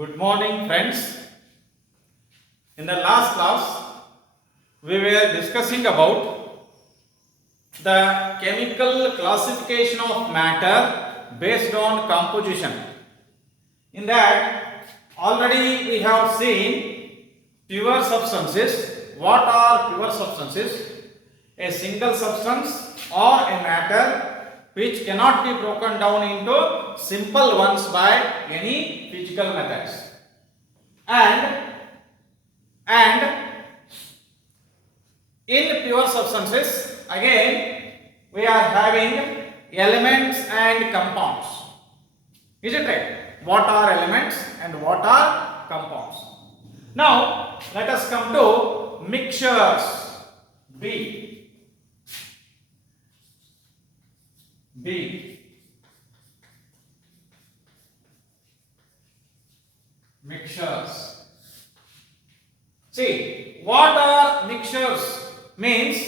Good morning, friends. In the last class, we were discussing about the chemical classification of matter based on composition. In that, already we have seen pure substances. What are pure substances? A single substance or a matter which cannot be broken down into simple ones by any physical methods. And in pure substances, again we are having elements and compounds. Is it right? What are elements and what are compounds? Now let us come to mixtures. Mixtures. See, what are mixtures? Means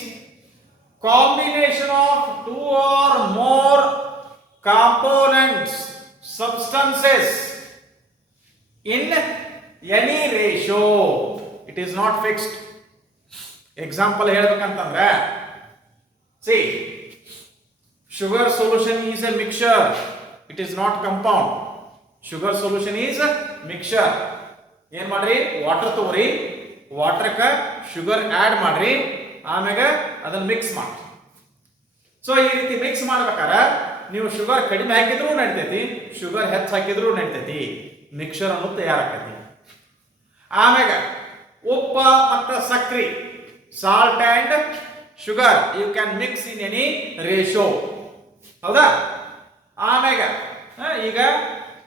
combination of two or more components, substances in any ratio. It is not fixed. Example ಹೇಳಬೇಕಂತಂದ್ರೆ, see, sugar solution is a mixture. It is not compound. Sugar solution is a mixture. ಏನು ಮಾಡ್ರಿ, ವಾಟರ್ ತಗೋರಿ, ವಾಟರ್ಗೆ sugar add ಮಾಡ್ರಿ, ಆಮೇಲೆ ಅದನ್ನು ಮಿಕ್ಸ್ ಮಾಡಿ. ಸೊ ಈ ರೀತಿ ಮಿಕ್ಸ್ ಮಾಡ್ಬೇಕಾದ್ರೆ ನೀವು ಶುಗರ್ ಕಡಿಮೆ ಹಾಕಿದ್ರೂ ನಡಿತೈತಿ, ಶುಗರ್ ಹೆಚ್ಚು ಹಾಕಿದ್ರೂ ನಡಿತೈತಿ, ಮಿಕ್ಸರ್ ಅನ್ನೋದು ತಯಾರಾಕೈತಿ. ಆಮೇಲೆ ಉಪ್ಪ ಮತ್ತು ಸಕ್ರಿ, salt and sugar, you can mix in any ratio. ಹೌದಾ? ಆಮೇಲೆ ಈಗ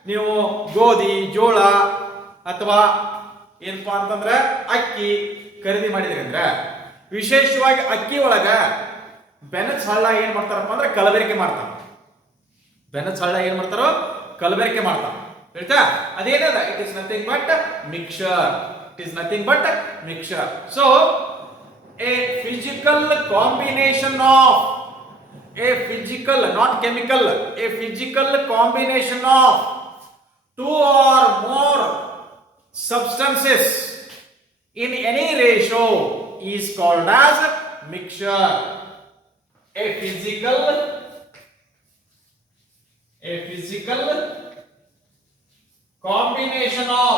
ನೀವು ಗೋಧಿ, ಜೋಳ ಅಥವಾ ಏನಪ್ಪಾ ಅಂತಂದ್ರೆ ಅಕ್ಕಿ ಖರೀದಿ ಮಾಡಿದ್ರಿ ಅಂದ್ರೆ, ವಿಶೇಷವಾಗಿ ಅಕ್ಕಿ ಒಳಗ ಬೆನಚ್ ಹಳ್ಳ ಏನ್ ಮಾಡ್ತಾರಪ್ಪ ಅಂದ್ರೆ ಕಲಬೆರಕೆ ಮಾಡ್ತಾರ. ಬೆನಚ್ ಹಳ್ಳ ಏನ್ ಮಾಡ್ತಾರೋ ಕಲಬೆರಕೆ ಮಾಡ್ತಾರ. ಹೇಳ್ತಾ ಅದೇನದ? It is nothing but mixer. It is nothing but mixer. So a physical combination of a physical, not chemical, a physical combination of two or more substances in any ratio is called as mixture. A physical combination of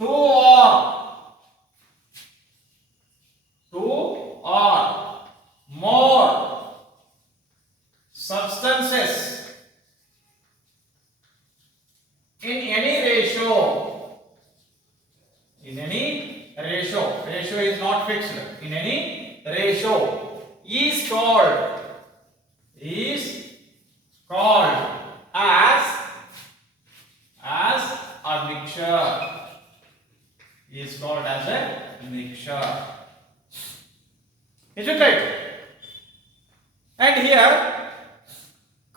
two or more substances in any ratio. Ratio is not fixed. In any ratio is called as a mixture. Is called as a mixture. Is it right? And here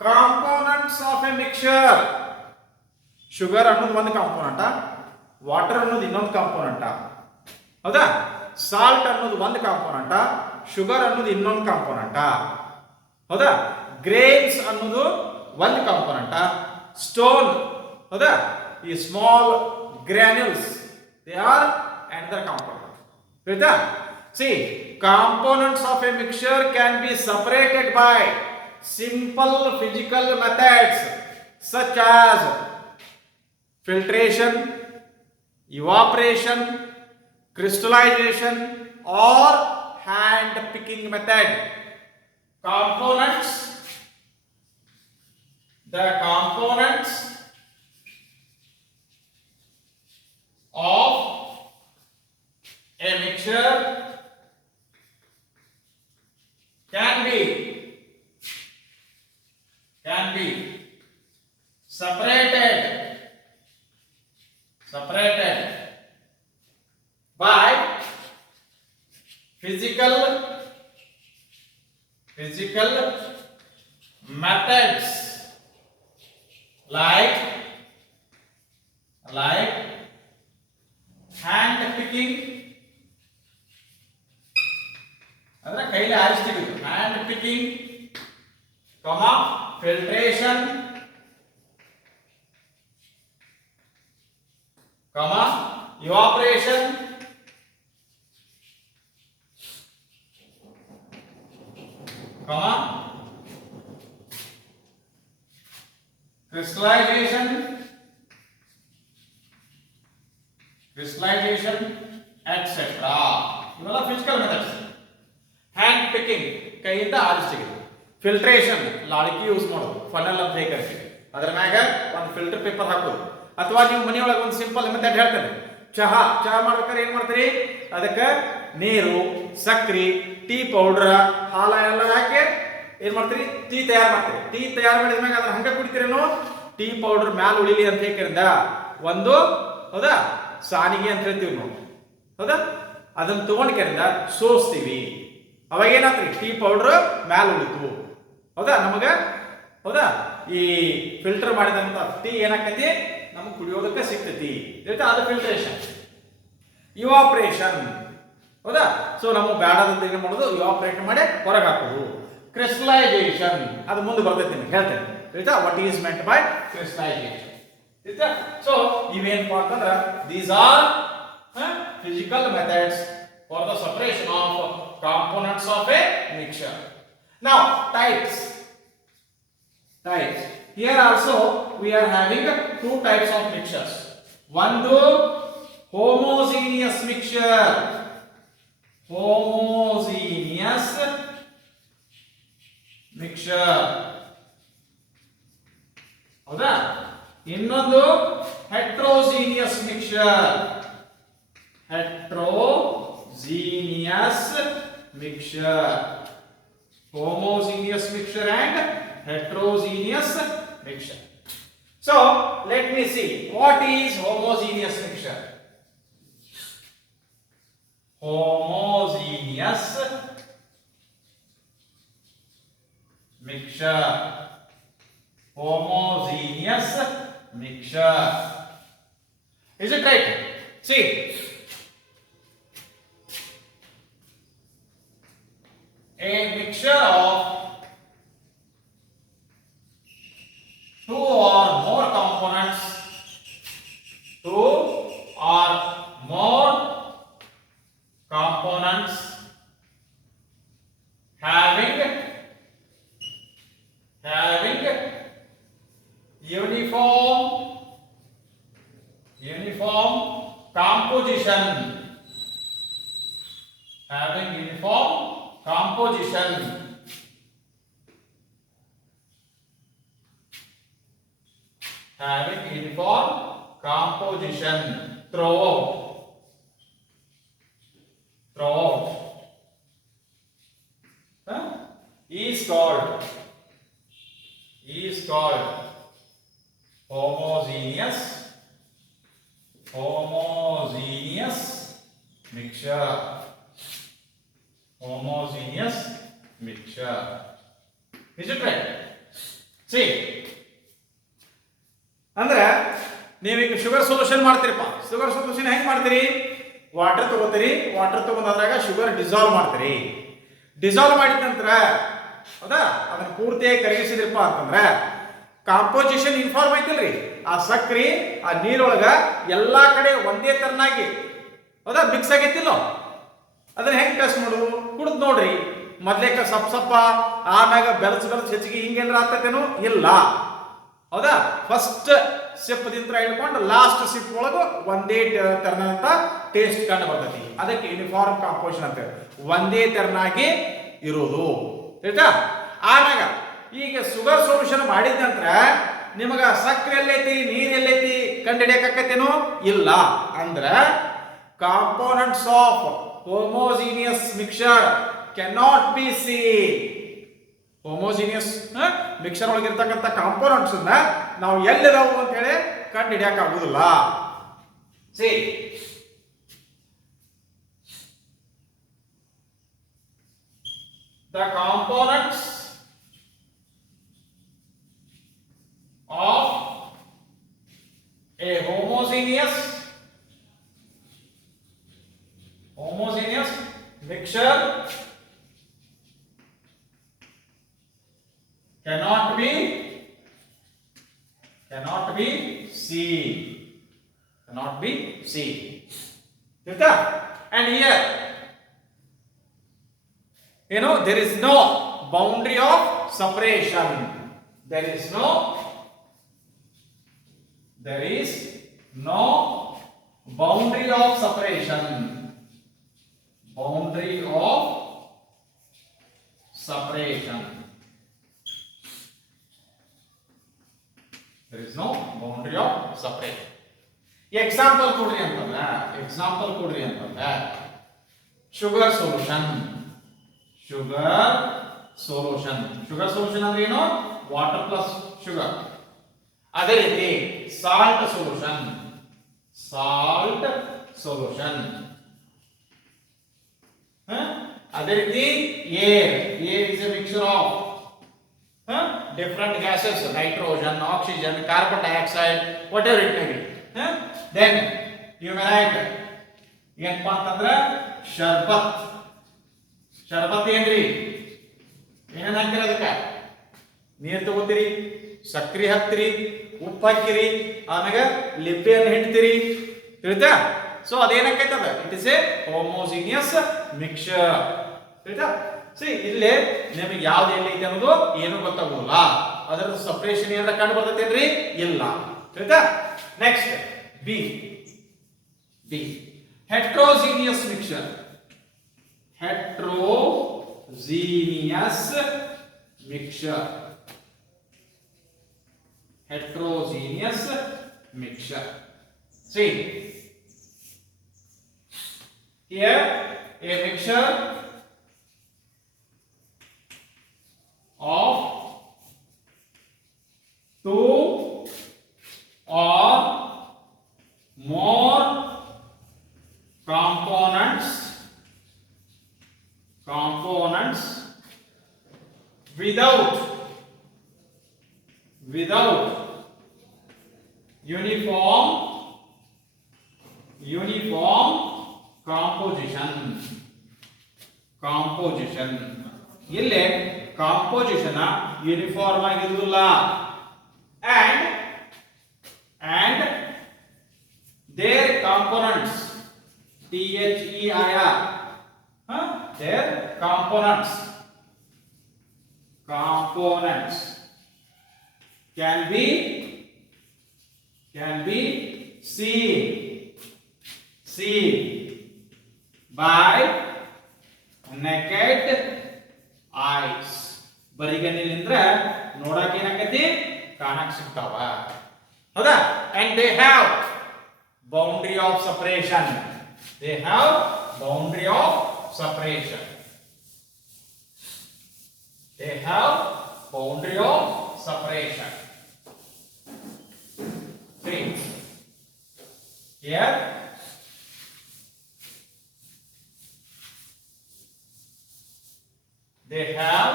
components of a mixture. Sugar ಅನ್ನೋದು ಒಂದು component, water ಅನ್ನೋದು ಇನ್ನೊಂದು ಕಾಂಪೋನೆಂಟ್. ಹೌದಾ? ಸಾಲ್ಟ್ ಅನ್ನೋದು ಒಂದು component, sugar ಅನ್ನೋದು ಇನ್ನೊಂದು ಕಾಂಪೋನೆಂಟ್. ಹೌದಾ? ಗ್ರೇನ್ಸ್ ಅನ್ನೋದು ಒಂದು ಕಾಂಪೋನೆಂಟ್, ಸ್ಟೋನ್, ಹೌದಾ, ಈ small granules, they are another component. Right? See, components of a mixture can be separated by simple physical methods such as filtration, evaporation, crystallization or hand picking method. The components of a mixture can be separated by physical methods like hand picking, ಅಂದ್ರೆ ಕೈಲಿ ಆರಿಸ್ತೀವಿ, hand picking, comma filtration, comma evaporation, comma crystallization, etc. ಇವೆಲ್ಲ physical methods. Hand picking, ಕೈಯಿಂದ ಆರಿಸ್ತಿಗೆ. ಫಿಲ್ಟ್ರೇಷನ್, ಲಾಳಿಕೆ ಯೂಸ್ ಮಾಡೋದು, ಫನಲ್ ಅಂತ ಹೇಗೆ ಕರಿತೀವಿ. ಅದರ ಮ್ಯಾಗ ಒಂದು ಫಿಲ್ಟರ್ ಪೇಪರ್ ಹಾಕೋದು. ಅಥವಾ ನೀವು ಮನೆಯೊಳಗೆ ಒಂದು ಸಿಂಪಲ್ ಮೆಥಡ್ ಹೇಳ್ತೇನೆ. ಚಹಾ ಮಾಡ್ಬೇಕಾದ್ರೆ ಏನ್ ಮಾಡ್ತೀರಿ? ಅದಕ್ಕೆ ನೀರು, ಸಕ್ರಿ, ಟೀ ಪೌಡರ್, ಹಾಲ ಎಲ್ಲ ಹಾಕಿ ಏನ್ ಮಾಡ್ತೀರಿ? ಟೀ ತಯಾರು ಮಾಡ್ತೀರಿ. ಟೀ ತಯಾರು ಮಾಡಿದ ಮ್ಯಾಗ ಅದನ್ನ ಹಂಗೆ ಕುಡಿತೀರೇನು? ಟೀ ಪೌಡರ್ ಮ್ಯಾಲ ಉಳಿಲಿ ಅಂತ ಹೇಗಿರಿಂದ ಒಂದು, ಹೌದಾ, ಸಾನಿಗೆ ಅಂತ ಹೇಳ್ತೀವಿ ನಾವು, ಹೌದಾ, ಅದನ್ನ ತಗೊಂಡ್ಕರಿಂದ ಸೋಸ್ತೀವಿ. ಅವಾಗ ಏನಾಗ್ತದೆ? ಟೀ ಪೌಡರ್ ಮ್ಯಾಲ ಉಳಿತು, ಹೌದಾ, ನಮಗ, ಹೌದಾ, ಈ ಫಿಲ್ಟರ್ ಮಾಡಿದಂತ ಟೀ ಏನಾಗ್ತೈತಿ? ನಮಗೆ ಕುಡಿಯೋದಕ್ಕೆ ಸಿಗ್ತೈತಿ. ಅದು ಫಿಲ್ಟ್ರೇಷನ್. ಇವಾಪರೇಷನ್, ಹೌದಾ, ಸೊ ನಮಗೆ ಬೇಡದಂತ ಏನು ಮಾಡೋದು? ಇವಾಪರೇಟ್ ಮಾಡಿ ಹೊರಗೆ ಹಾಕೋದು. ಕ್ರಿಸ್ಟಲೈಸೇಷನ್, ಅದು ಮುಂದೆ ಬರ್ತೈತಿ, ಹೇಳ್ತೇನೆ. What is meant by crystallization? So ಇವೇನಪ್ಪ ಅಂತಂದ್ರೆ these are physical methods for the separation of components of a mixture. Now types. Here also we are having two types of mixtures. One do homogeneous mixture. ಹೌದಾ? ಇನ್ನೊಂದು ಹೆಟ್ರೋಜೀನಿಯಸ್ mixture. Homogeneous mixture and heterogeneous mixture. So let me see, what is homogeneous mixture? Homogeneous mixture. Is it right? See, a mixture of two or more components having uniform composition. Throughout is called homogeneous mixture. Is it right? See, ಅಂದ್ರೆ ನೀವೀಗ sugar solution ಮಾಡ್ತೀರಪ್ಪ. Sugar solution ಹೆಂಗ್ ಮಾಡ್ತೀರಿ? ವಾಟರ್ ತಗೋತೀರಿ, ವಾಟರ್ ತಗೊಂಡಾದ್ರಾಗ sugar dissolve ಮಾಡ್ತೀರಿ. ಡಿಸಾಲ್ವ್ ಮಾಡಿದ ನಂತರ, ಹೌದಾ, ಅದನ್ನ ಪೂರ್ತಿಯಾಗಿ ಕರಗಿಸಿದ್ರಪ್ಪ ಅಂತಂದ್ರೆ ಕಾಂಪೋಸಿಷನ್ ಇನ್ಫಾರ್ಮ್ ಐತಿಲ್ರಿ, ಆ ಸಕ್ರಿ ಆ ನೀರೊಳಗ ಎಲ್ಲಾ ಕಡೆ ಒಂದೇ ತರನಾಗಿ, ಹೌದಾ, ಮಿಕ್ಸ್ ಆಗೈತಿಲ್ಲ. ಅದನ್ನ ಹೆಂಗ್ ಟೆಸ್ಟ್ ಮಾಡೋದು? ಕುಡಿದ್ ನೋಡ್ರಿ. ಮೊದ್ಲೇಕ ಸಪ್ಪ, ಆಮ್ಯಾಗ ಬೆಲಸ್ ಹೆಚ್ಚಿಗೆ ಹಿಂಗೇನ್ರ ಆಗ್ತೈತೇನು? ಇಲ್ಲ, ಹೌದಾ. ಫಸ್ಟ್ ಸಿಪ್ ದಿಂದ ಹಿಡ್ಕೊಂಡು ಲಾಸ್ಟ್ ಸಿಪ್ ಒಳಗ ಒಂದೇ ತೆರನಾದಂತ ಟೇಸ್ಟ್ ಕಂಡು ಬರ್ತೈತಿ. ಅದಕ್ಕೆ ಯೂನಿಫಾರ್ಮ್ ಕಾಂಪೋಸಿಷನ್ ಅಂತ, ಒಂದೇ ತೆರನಾಗಿ ಇರೋದು. ಆಯ್ತಾ? ಆಮ್ಯಾಗ ಈಗ ಶುಗರ್ ಸೊಲ್ಯೂಷನ್ ಮಾಡಿದ ನಂತರ ನಿಮಗ ಸಕ್ಕರೆ ಎಲ್ಲೈತಿ, ನೀರ್ ಎಲ್ಲೈತಿ ಕಂಡುಹಿಡಿಯಕತ್ತೇನೋ? ಇಲ್ಲ. ಅಂದ್ರ components of homogeneous mixture cannot be seen. Homogeneous mixer ಒಳಗಿರ್ತಕ್ಕಂಥ ಕಾಂಪೋನೆಂಟ್ಸ್ ನಾವು ಎಲ್ಲಿದಾವು ಅಂತ ಹೇಳಿ ಕಂಡು ಹಿಡಿಯಕ್ ಆಗುದಿಲ್ಲ. See, the components of a homogeneous mixture cannot be seen. Cannot be seen. Right? And here, there is no boundary of separation. There is no boundary of separation. Boundary of separation. There is no boundary of separation. Example ಕೊಡ್ರಿ ಅಂತಂದ್ರೆ sugar solution ಅಂದ್ರೆ ಏನು water plus sugar. ಅದೇ ರೀತಿ salt solution. ಅದೇ ರೀತಿ air is A mixture of different gases, nitrogen, oxygen, carbon dioxide, whatever it may be. Then you may write ಏನಪ್ಪಾ ಅಂತಂದ್ರೆ ಶರ್ಬತ್ ಏನ್ರಿ, ಏನೇನು ಹಾಕ್ತೀರಿ ಅದಕ್ಕೆ? ನೀರು ತಗೋತೀರಿ, ಸಕ್ಕರೆ ಹಾಕ್ತಿರಿ, ಉಪ್ಪು ಹಾಕಿರಿ, ಆಮೇಲೆ ಲಿಂಬೆಯನ್ನು ಹಿಂಡ್ತೀರಿ, ತಿಳಿತಾ? ಸೊ ಅದೇನಾಕೈತದ, it is a homogeneous mixture. ತಿಳಿತಾ? ಸಿ ಇಲ್ಲೇ ನಿಮಗೆ ಯಾವ್ದು ಎಲ್ಲೈತೆ ಅನ್ನೋದು ಏನು ಗೊತ್ತಾಗೋಲ್ಲ. ಅದರ ಸಪರೇಷನ್ ಏನಾರ ಕಂಡು ಬರ್ತೈತೇನ್ರಿ? ಇಲ್ಲ. ತಿಳಿತಾ? Next B heterogeneous mixture. Heterogeneous mixture. See, here a mixture of two or more components without uniform composition. ಇಲ್ಲಿ ಕಾಂಪೋಸಿಷನ್ ಯೂನಿಫಾರ್ಮ್ ಆಗಿರುವುದಿಲ್ಲ. and their components, THEIR, their components can be seen by naked eyes. ಬರಿಗಣ್ಣಿನಿಂದ ನೋಡಕ್ಕೆ ಏನಾಗೈತಿ, ಕಾಣಕ್ಕೆ ಸಿಗ್ತಾವ. ಹೌದಾ? and they have boundary of separation. boundary of separation. 3. Here they have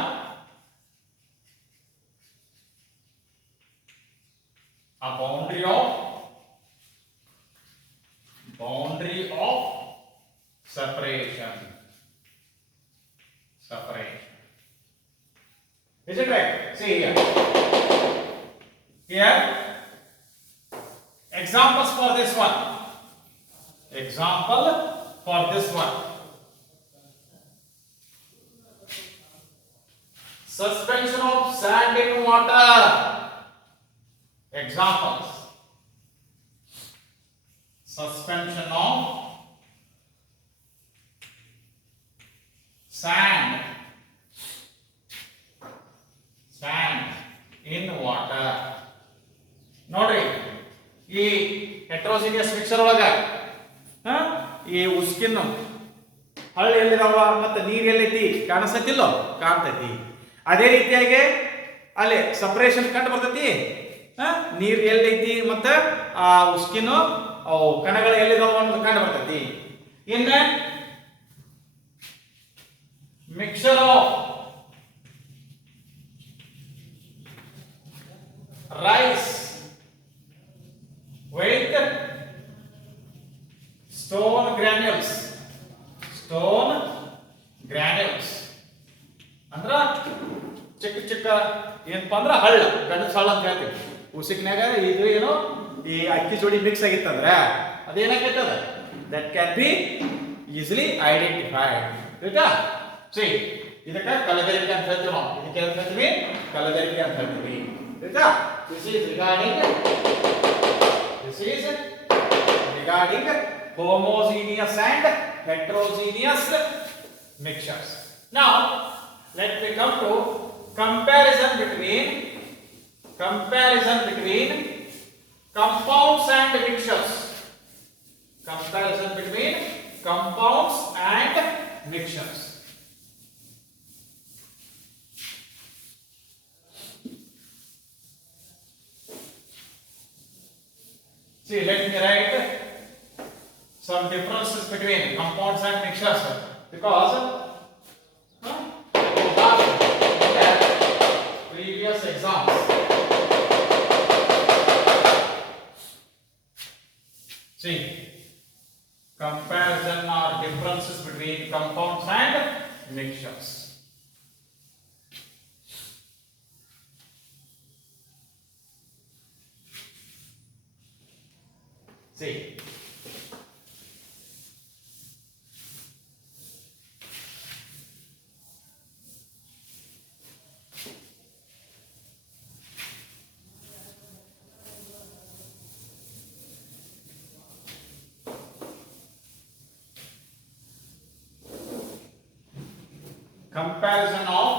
a boundary of separation. Is it right? See here examples for this one. Suspension of sand in water. Examples: suspension of sand in water. ನೋಡ್ರಿ, ಈ heterogeneous mixer ಒಳಗ ಈ ಉಸ್ಕಿನ ಹಳ್ಳಿ ಎಲ್ಲಿದಾವ ಮತ್ತೆ ನೀರು ಎಲ್ಲೈತಿ ಕಾಣಿಸ್ತೈತಿಲ್ಲೋ? ಕಾಣ್ತೈತಿ. ಅದೇ ರೀತಿಯಾಗಿ ಅಲ್ಲಿ ಸಪರೇಷನ್ ಕಂಡು ಬರ್ತೈತಿ. ನೀರು ಎಲ್ಲೈತಿ ಮತ್ತೆ ಆ ಉಸ್ಕಿನ ಕಣಗಳು ಎಲ್ಲಿದಾವ ಅಂತ ಕಂಡು ಬರ್ತೈತಿ. ಇನ್ನು mixture of rice with stone granules ಅಂದ್ರ ಚಿಕ್ಕ ಏನಪ್ಪ ಅಂದ್ರೆ ಹಳ್ಳ, ಗಣಸ ಹಳ್ಳ ಅಂತ ಹೇಳ್ತೀವಿ. ಉಸಿಕ್ನಾಗ ಇದು ಏನು ಈ ಅಕ್ಕಿ ಜೋಡಿ ಮಿಕ್ಸ್ ಆಗಿತ್ತಂದ್ರೆ ಅದೇನಾಗೈತದ, that can be easily identified. ಆಯ್ತಾ? ಸಿ ಇದಕ್ಕೆ ಕಲಬೆರಕೆ ಅಂತ ಹೇಳ್ತೀವಿ ನಾವು. ಇದಕ್ಕೆ ಏನು ಹೇಳ್ತೀವಿ? ಕಲಬೆರಕೆ ಅಂತ ಹೇಳ್ತೀವಿ. ಆಯ್ತಾ? This is regarding homogeneous and heterogeneous mixtures. Now let me come to comparison between compounds and mixtures. Comparison between compounds and mixtures. See, let me write some differences between compounds and mixtures, because previous exams see comparison or differences between compounds and mixtures. See, comparison of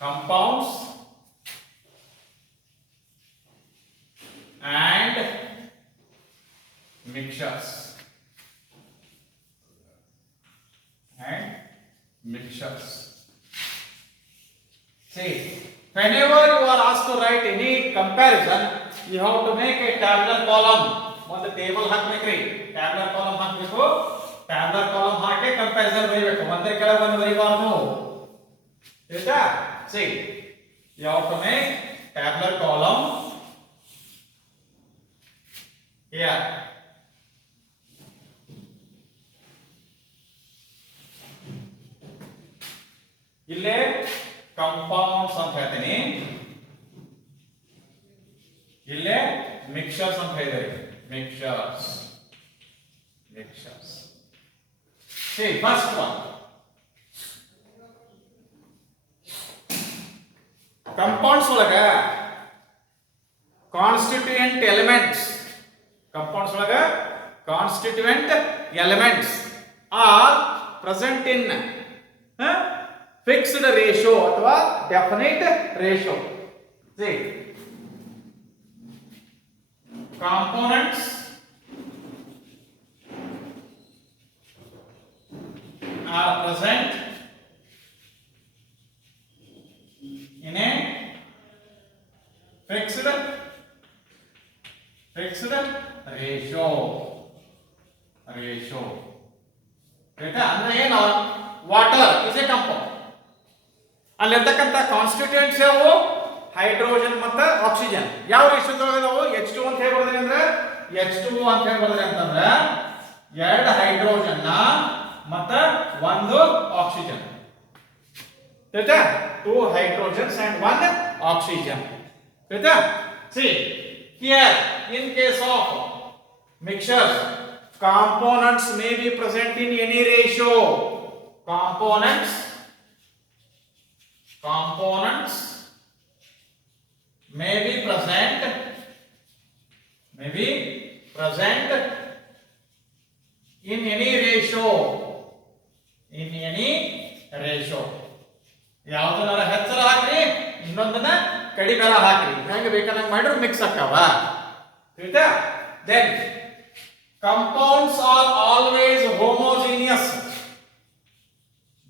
compounds and mixtures. See, whenever you are asked to write any comparison, you have to make a tabular column. ಒಂದು table ಹಾಕಬೇಕ್ರಿ, tabular column ಹಾಕಬೇಕು. Tabular column ಹಾಕಿ comparison ಬರೀಬೇಕು, ಒಂದೇ ಕೆಳಗೆ ಒಂದು ಬರೀಬಾರ್ದು. ಆಯ್ತಾ? See you have to make tabular column here. ಇಲ್ಲೇ ಕಂಪೌಂಡ್ಸ್ ಅಂತ ಹೇಳ್ತೀನಿ, ಇಲ್ಲೇ ಮಿಕ್ಸರ್ಸ್ ಅಂತ ಹೇಳಿದ್ದಾರೆ. Mixtures. See, first one. Compounds ಒಳಗ constituent elements. Compounds ಒಳಗ constituent elements are present in fixed ratio ಅಥವಾ definite ratio. See, components are present in a fixed ratio. ಆಯ್ತಾ? ಅಂದ್ರೆ ಏನು? Water is A compound. ಅಲ್ಲಿರ್ತಕ್ಕಂಥ ಕಾನ್ಸ್ಟಿಟ್ಯೂಯೆಂಟ್ಸ್ ಯಾವು? ಹೈಡ್ರೋಜನ್ ಮತ್ತು ಆಕ್ಸಿಜನ್. ಯಾವ ರೇಷಿಯೋದೊಳಗೆ ಅದಾವು? H2 ಅಂತ ಹೇಳಿ ಬರೆದ್ರಿ ಅಂದ್ರೆ H2 ಅಂತ ಹೇಳಿ ಬರೆದ್ರಿ ಅಂತಂದ್ರೆ 2 ಹೈಡ್ರೋಜನ್ ಮತ್ತು 1 ಆಕ್ಸಿಜನ್. ಆಯ್ತಾ? 2 hydrogens and 1 oxygen. ಆಯ್ತಾ? See, here in case of mixtures, components may be present in any ratio. Components may be present in any ratio. ಯಾವುದನ್ನ ಹೆಚ್ಚರ ಹಾಕ್ರಿ, ಇನ್ನೊಂದನ್ನ ಕಡಿಮೆ ಹಾಕ್ರಿ, ಹೆಂಗೆ ಬೇಕಾದಂಗೆ ಮಾಡಿದ್ರು ಮಿಕ್ಸ್ ಆಕಾವ. ಆಯ್ತಾ? Then compounds are always homogeneous.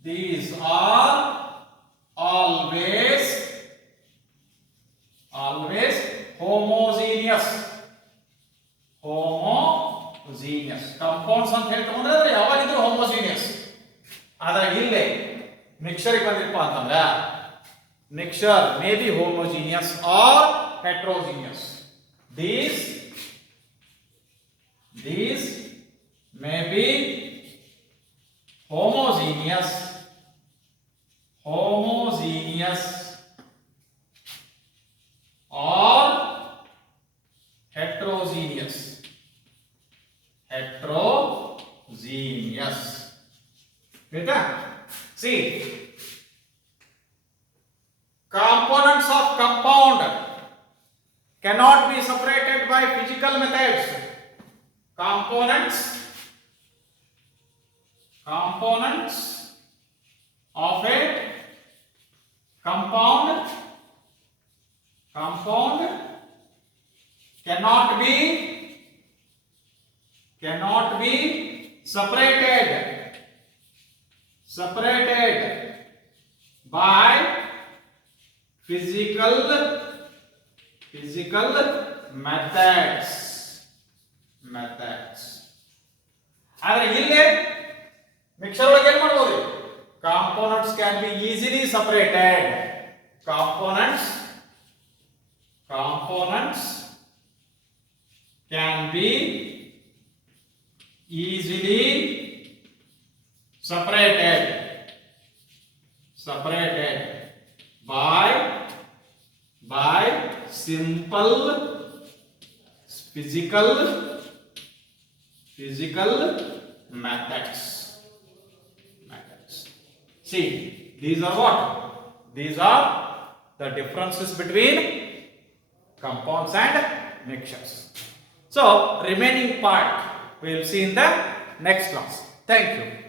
These are always homogeneous. Compounds ಅಂತ ಹೇಳ್ಕೊಂಡ್ರೆ ಯಾವಾಗಿದ್ರು homogeneous. ಆದ್ರೆ ಇಲ್ಲಿ ಮಿಕ್ಸರ್ ಬಂದಿರಪ್ಪ ಅಂತಂದ್ರೆ mixture may be homogeneous or heterogeneous. These may be heterogeneous. Heterogeneous. Right? See, components of compound cannot be separated by physical methods. Components of a compound cannot be separated by physical methods. ಆದರೆ ಇಲ್ಲಿ ಮಿಕ್ಸರ್ ಒಳಗೆ ಏನು ಮಾಡಬಹುದು? Components can be easily separated. Components can be easily separated by simple physical methods. See, these are what? These are the differences between compounds and mixtures. So, remaining part we will see in the next class. Thank you.